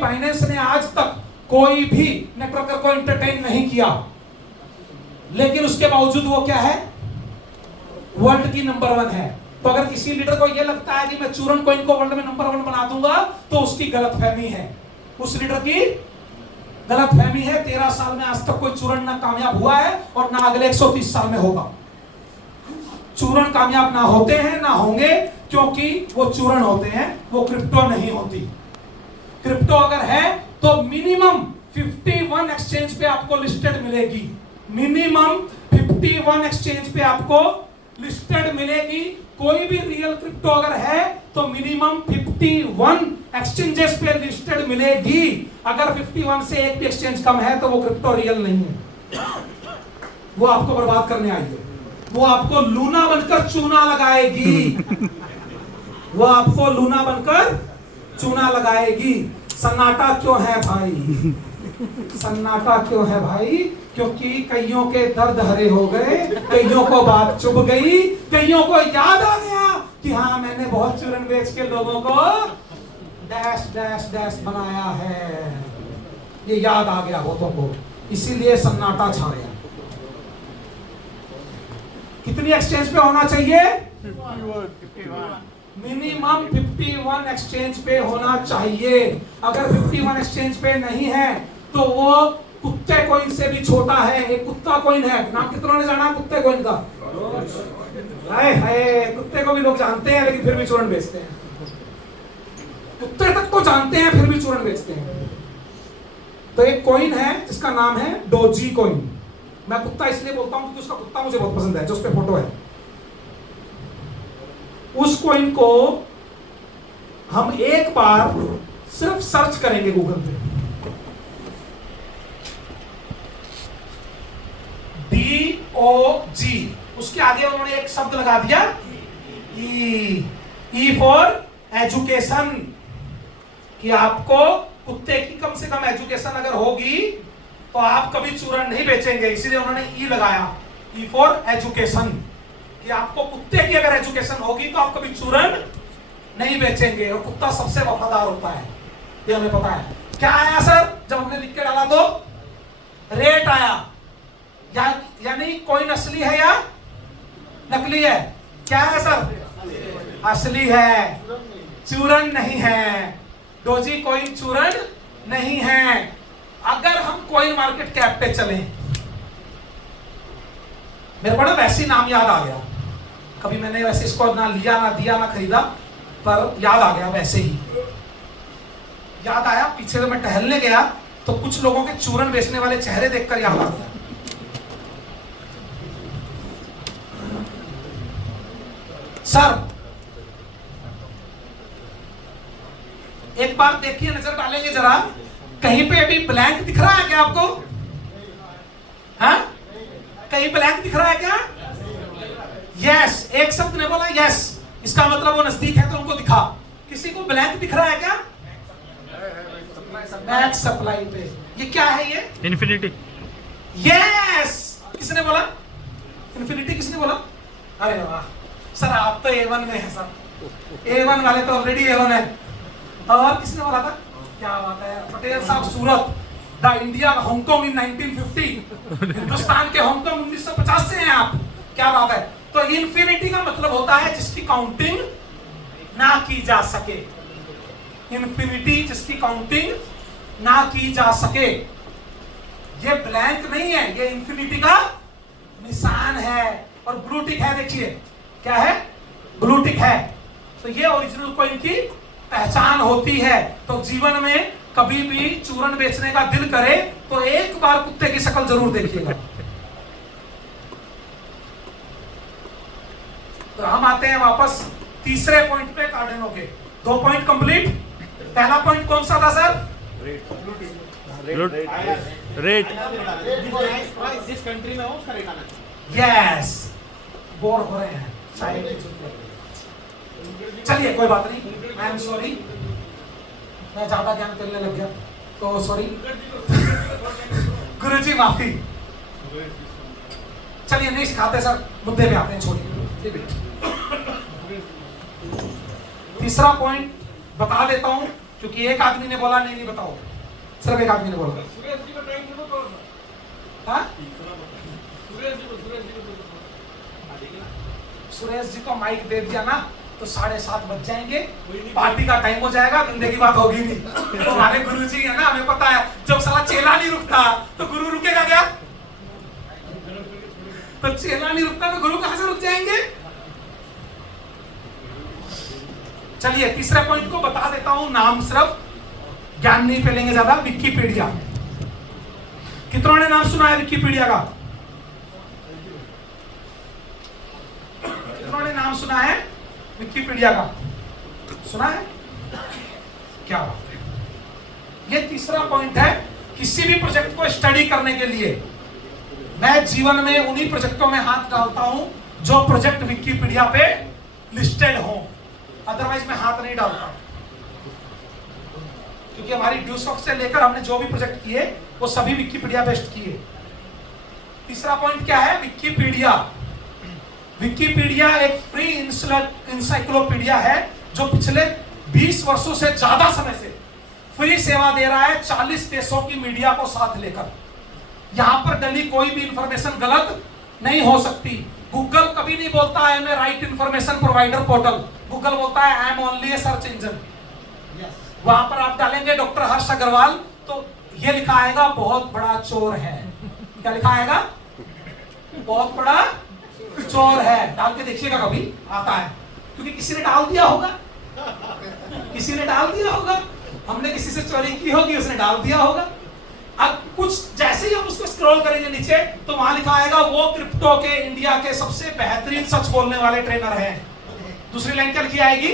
Binance ने आज तक कोई भी नेटवर्कर को एंटरटेन नहीं किया, लेकिन उसके बावजूद वो क्या है, वर्ल्ड की नंबर 1 है। तो अगर किसी लीडर को यह लगता है कि मैं चूरन कॉइन को वर्ल्ड में नंबर 1 बना दूंगा, तो उसकी गलतफहमी है, उस लीडर की गलतफहमी है। 13 साल में आज तक कोई चूरन ना कामयाब हुआ है और ना अगले 130 साल में होगा। चूरन कामयाब ना होते हैं ना होंगे, क्योंकि वो चूरन होते हैं, वो क्रिप्टो नहीं होती। क्रिप्टो अगर है तो मिनिमम 51 एक्सचेंज पे आपको लिस्टेड मिलेगी, मिनिमम 51 एक्सचेंज पे आपको लिस्टेड मिलेगी। कोई भी रियल क्रिप्टो अगर है तो मिनिमम 51 एक्सचेंजेस पे लिस्टेड मिलेगी। अगर 51 से एक भी एक्सचेंज कम है तो वो क्रिप्टो रियल नहीं है, वो आपको बर्बाद करने आई है। वो आपको लूना बनकर चूना लगाएगी, वो आपको लूना बनकर चूना लगाएगी। सन्नाटा क्यों है भाई, सन्नाटा क्यों है भाई? क्योंकि कईयों के दर्द हरे हो गए, कईयों को बात चुभ गई, कईयों को याद आ गया कि हाँ मैंने बहुत चूरन बेच के लोगों को डैश डैश डैश बनाया है, ये याद आ गया बहुतों को, इसीलिए सन्नाटा छा गया। कितनी एक्सचेंज पे होना चाहिए? 51। मिनिमम 51 एक्सचेंज पे होना चाहिए। अगर 51 एक्सचेंज पे नहीं है तो वो कुत्ते कॉइन से भी छोटा है। एक कुत्ता कॉइन है, नाम कितनों ने जाना कुत्ते कॉइन का? हाय हाय, कुत्ते को भी लोग जानते हैं लेकिन फिर भी चूरन बेचते हैं। कुत्ते तक तो जानते हैं फिर भी चूरन बेचते हैं। तो एक कॉइन है जिसका नाम है डोजी कॉइन। मैं कुत्ता इसलिए बोलता हूं क्योंकि उसका कुत्ता मुझे बहुत पसंद है, जो उस पे फोटो है। उस कॉइन को हम एक बार सिर्फ सर्च करेंगे गूगल पे, DOG, उसके आगे उन्होंने एक शब्द लगा दिया E फॉर एजुकेशन, कि आपको कुत्ते की कम से कम एजुकेशन अगर होगी तो आप कभी चूरन नहीं बेचेंगे, इसीलिए उन्होंने ई लगाया, ई फॉर एजुकेशन, कि आपको कुत्ते की अगर एजुकेशन होगी तो आप कभी चूरन नहीं बेचेंगे। और कुत्ता सबसे वफादार होता है, ये हमें पता है। क्या आया सर जब हमने लिख के डाला तो? रेट आया, यानी कोई असली है या नकली है? क्या है सर? असली है, चूरन नहीं है। डोजी कोई चूरन नहीं है। अगर हम कॉइन मार्केट कैप पे चले, मेरे को ना वैसे नाम याद आ गया, कभी मैंने वैसे इसको ना लिया ना दिया ना खरीदा, पर याद आ गया, वैसे ही याद आया। पीछे तो मैं टहलने गया तो कुछ लोगों के चूरन बेचने वाले चेहरे देखकर याद आ गया। सर एक बार देखिए, नजर डालेंगे जरा, कहीं पे अभी ब्लैंक दिख रहा है क्या आपको? हाँ, कहीं ब्लैंक दिख रहा है क्या? यस, एक शब्द ने बोला यस, इसका मतलब वो नजदीक है तो उनको दिखा। किसी को ब्लैंक दिख रहा है क्या? मैक्स सप्लाई पे ये क्या है? ये इन्फिनिटी। यस, किसने बोला इन्फिनिटी? किसने बोला? अरे वाह सर, आप तो A1 में है सर, A1 वाले तो ऑलरेडी A1 है। और किसने बोला था? क्या बात है पटेल साहब, सूरत, द इंडिया हांगकांग इन 1950, हिंदुस्तान के हांगकांग 1950 से हैं आप। क्या बात है। तो इन्फिनिटी का मतलब होता है जिसकी काउंटिंग ना की जा सके। इन्फिनिटी जिसकी काउंटिंग ना की जा सके। ये ब्लैंक नहीं है, ये इन्फिनिटी का निशान है। और ब्लू टिक है, देखिए क्या है? ब्लू टिक है। तो ये ओरिजिनल कॉइन की पहचान होती है। तो जीवन में कभी भी चूरन बेचने का दिल करे तो एक बार कुत्ते की शक्ल जरूर देखिएगा। तो हम आते हैं वापस तीसरे पॉइंट पे, कार्डिनो के 2 पॉइंट कंप्लीट। पहला पॉइंट कौन सा था सर? रेट। जिस कंट्री में हो उसका रेट आना चाहिए। यस, बोर हो रहे हैं चलिए कोई बात नहीं, आई एम सॉरी, मैं ज्यादा ज्ञान करने लग गया तो सॉरी गुरुजी माफी। चलिए नहीं सिखाते सर, मुद्दे पे आते हैं, छोड़िए। तीसरा पॉइंट बता देता हूं, क्योंकि एक आदमी ने बोला नहीं बताओ, सिर्फ एक आदमी ने बोला। सुरेश जी को टाइम दे दो थोड़ा सा। हाँ? सुरेश जी को दे दो। सुरेश जी को माइक दे दिया ना तो 7:30 बज जाएंगे, पार्टी का टाइम हो जाएगा, धंधे की बात होगी नहीं। तो हमारे गुरु जी है ना, हमें पता है जब साला चेला नहीं रुकता तो गुरु रुकेगा क्या? तो चेला नहीं रुकता तो गुरु कहां से रुक जाएंगे? चलिए तीसरे पॉइंट को बता देता हूं, नाम सिर्फ, ज्ञान नहीं फैलेंगे ज्यादा। विकिपीडिया, कितनों ने नाम सुना है विकिपीडिया का? कितनों ने नाम सुना है विकिपीडिया का? सुना है? क्या बात है। ये तीसरा पॉइंट है। किसी भी प्रोजेक्ट को स्टडी करने के लिए मैं जीवन में उन्हीं प्रोजेक्टों में हाथ डालता हूं जो प्रोजेक्ट विकिपीडिया पे लिस्टेड हो, अदरवाइज मैं हाथ नहीं डालता। क्योंकि हमारी ड्यूसॉफ्ट से लेकर हमने जो भी प्रोजेक्ट किए वो सभी विकिपीडिया बेस्ड किए। तीसरा पॉइंट क्या है? विकिपीडिया। विकिपीडिया एक फ्री इंसाइक्लोपीडिया है जो पिछले 20 वर्षों से ज्यादा समय से फ्री सेवा दे रहा है 40 देशों की मीडिया को साथ लेकर। यहां पर डली कोई भी इंफॉर्मेशन गलत नहीं हो सकती। गूगल कभी नहीं बोलता है मैं right information provider portal, Google बोलता है I am only A search engine. वहां पर आप डालेंगे डॉक्टर हर्ष अग्रवाल तो ये लिखा आएगा बहुत बड़ा चोर है। क्या लिखा आएगा? बहुत बड़ा चोर है। डाल के देखिएगा, कभी आता है, क्योंकि किसी ने डाल दिया होगा, किसी ने डाल दिया होगा, हमने किसी से चोरी की होगी, उसने डाल दिया होगा। अब कुछ जैसे ही हम उसको स्क्रॉल करेंगे नीचे तो वहां लिखा आएगा वो क्रिप्टो के इंडिया के सबसे बेहतरीन सच बोलने वाले ट्रेनर हैं। दूसरी लाइन क्या लिखी आएगी?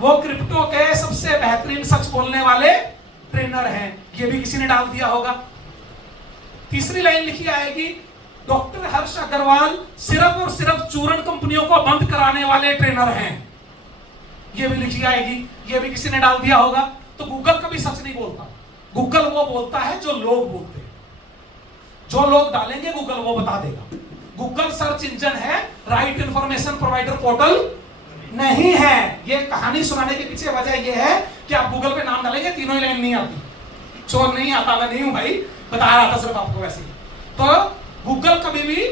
वो क्रिप्टो के सबसे बेहतरीन सच बोलने वाले ट्रेनर हैं। ये भी किसी ने डाल दिया होगा। तीसरी लाइन लिखी आएगी डॉक्टर हर्ष अग्रवाल सिर्फ और सिर्फ चूरण कंपनियों को बंद कराने वाले ट्रेनर हैं। ये भी लिखी आएगी, ये भी किसी ने डाल दिया होगा। तो गूगल कभी सच नहीं बोलता, गूगल वो बोलता है जो लोग बोलते हैं। जो लोग डालेंगे गूगल वो बता देगा। गूगल सर्च इंजन है, राइट इंफॉर्मेशन प्रोवाइडर पोर्टल नहीं है। ये कहानी सुनाने के पीछे वजह ये है कि आप गूगल पे नाम डालेंगे तीनों ही लाइन नहीं आती। चोर नहीं आता, मैं नहीं हूं भाई, बता रहा था सिर्फ आपको वैसे ही। तो गूगल कभी भी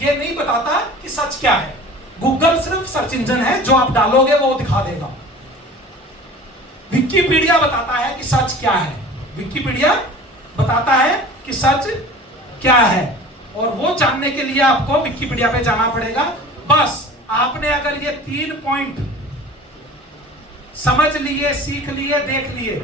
ये नहीं बताता कि सच क्या है। गूगल सिर्फ सर्च इंजन है, जो आप डालोगे वो दिखा देगा। विकिपीडिया बताता है कि सच क्या है। विकिपीडिया बताता है कि सच क्या है, और वो जानने के लिए आपको विकिपीडिया पे जाना पड़ेगा। बस आपने अगर ये 3 पॉइंट समझ लिए, सीख लिए, देख लिए,